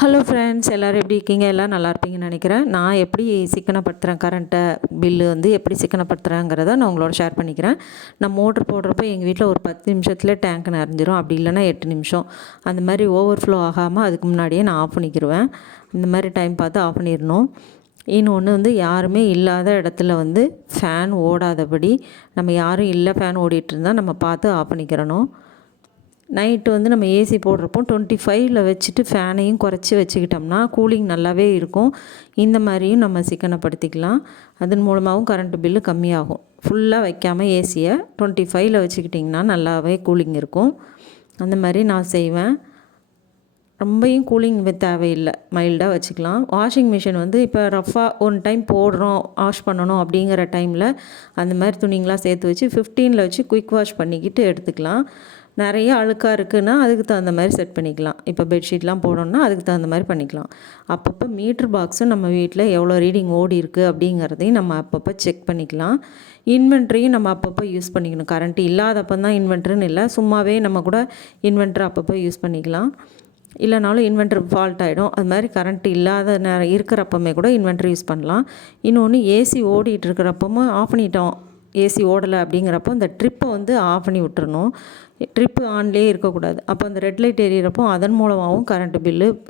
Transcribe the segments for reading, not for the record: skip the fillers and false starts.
Hello friends, எல்லோரும் எப்படி இருக்கீங்க? எல்லாம் நல்லா இருப்பீங்கன்னு நினைக்கிறேன். நான் எப்படி சிக்கனப்படுத்துகிறேன், கரண்ட்டை பில்லு வந்து எப்படி சிக்கனப்படுத்துகிறேங்கிறத நான் உங்களோட ஷேர் பண்ணிக்கிறேன். நான் மோட்ரு போடுறப்போ எங்கள் வீட்டில் ஒரு 10 நிமிஷத்தில் டேங்க் நிறைஞ்சிரும். அப்படி இல்லைன்னா 8 நிமிஷம். அந்த மாதிரி ஓவர்ஃப்ளோ ஆகாமல் அதுக்கு முன்னாடியே நான் ஆஃப் பண்ணிக்கிடுவேன். இந்த மாதிரி டைம் பார்த்து ஆஃப் பண்ணிடணும். இன்னொன்று வந்து யாருமே இல்லாத இடத்துல வந்து ஃபேன் ஓடாதபடி, நம்ம யாரும் இல்லை ஃபேன் ஓடிட்டுருந்தால் நம்ம பார்த்து ஆஃப் பண்ணிக்கிறணும். நைட்டு வந்து நம்ம ஏசி போடுறப்போ 25ல் வச்சுட்டு ஃபேனையும் குறைச்சி வச்சுக்கிட்டோம்னா கூலிங் நல்லாவே இருக்கும். இந்த மாதிரியும் நம்ம சிக்கனப்படுத்திக்கலாம். அதன் மூலமாகவும் கரண்ட்டு பில்லு கம்மியாகும். ஃபுல்லாக வைக்காமல் ஏசியை 25ல் வச்சுக்கிட்டிங்கன்னா நல்லாவே கூலிங் இருக்கும். அந்த மாதிரி நான் செய்வேன். ரொம்பையும் கூலிங் தேவையில்லை, மைல்டாக வச்சுக்கலாம். வாஷிங் மிஷின் வந்து இப்போ ரஃப்பாக ஒன் டைம் போடுறோம், வாஷ் பண்ணணும் அப்படிங்கிற டைமில் அந்த மாதிரி துணிங்களாம் சேர்த்து வச்சு 15ல் வச்சு குயிக் வாஷ் பண்ணிக்கிட்டு எடுத்துக்கலாம். நிறைய அழுக்காக இருக்குதுன்னா அதுக்கு தகுந்த மாதிரி செட் பண்ணிக்கலாம். இப்போ பெட்ஷீட்லாம் போடணுன்னா அதுக்கு தகுந்த மாதிரி பண்ணிக்கலாம். அப்பப்போ மீட்ரு பாக்ஸும் நம்ம வீட்டில் எவ்வளோ ரீடிங் ஓடி இருக்குது அப்படிங்கிறதையும் நம்ம அப்பப்போ செக் பண்ணிக்கலாம். இன்வென்ட்ரியும் நம்ம அப்பப்போ யூஸ் பண்ணிக்கணும். கரண்ட் இல்லாதப்போ தான் இன்வென்ட்ருன்னு இல்லை, சும்மாவே நம்ம கூட இன்வென்ட்ரு அப்பப்போ யூஸ் பண்ணிக்கலாம். இல்லைனாலும் இன்வென்ட்ரு ஃபால்ட் ஆகிடும். அது மாதிரி கரண்ட் இல்லாத நேரம் இருக்கிறப்பமே கூட இன்வென்ட்ரு யூஸ் பண்ணலாம். இன்னொன்று, ஏசி ஓடிட்டு இருக்கிறப்பமும் ஆஃப் பண்ணிட்டோம், ஏசி ஓடலை அப்படிங்கிறப்போ இந்த ட்ரிப்பை வந்து ஆஃப் பண்ணி விட்டுறணும். ட்ரிப்பு ஆன்லேயே இருக்கக்கூடாது. அப்போ அந்த ரெட் லைட் எரியறப்போ அதன் மூலமாகவும்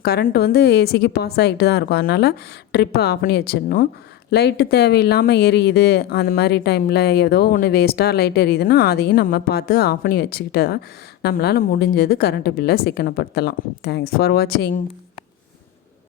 கரண்ட்டு வந்து ஏசிக்கு பாஸ் ஆகிட்டு தான் இருக்கும். அதனால் ட்ரிப்பை ஆஃப் பண்ணி வச்சிடணும். லைட்டு தேவையில்லாமல் எரியுது, அந்த மாதிரி டைமில் ஏதோ ஒன்று வேஸ்ட்டாக லைட் எரியுதுன்னா அதையும் நம்ம பார்த்து ஆஃப் பண்ணி வச்சுக்கிட்டா நம்மளால் முடிஞ்சது கரண்ட்டு பில்லை சிக்கனப்படுத்தலாம். தேங்க்ஸ் ஃபார் வாட்சிங்.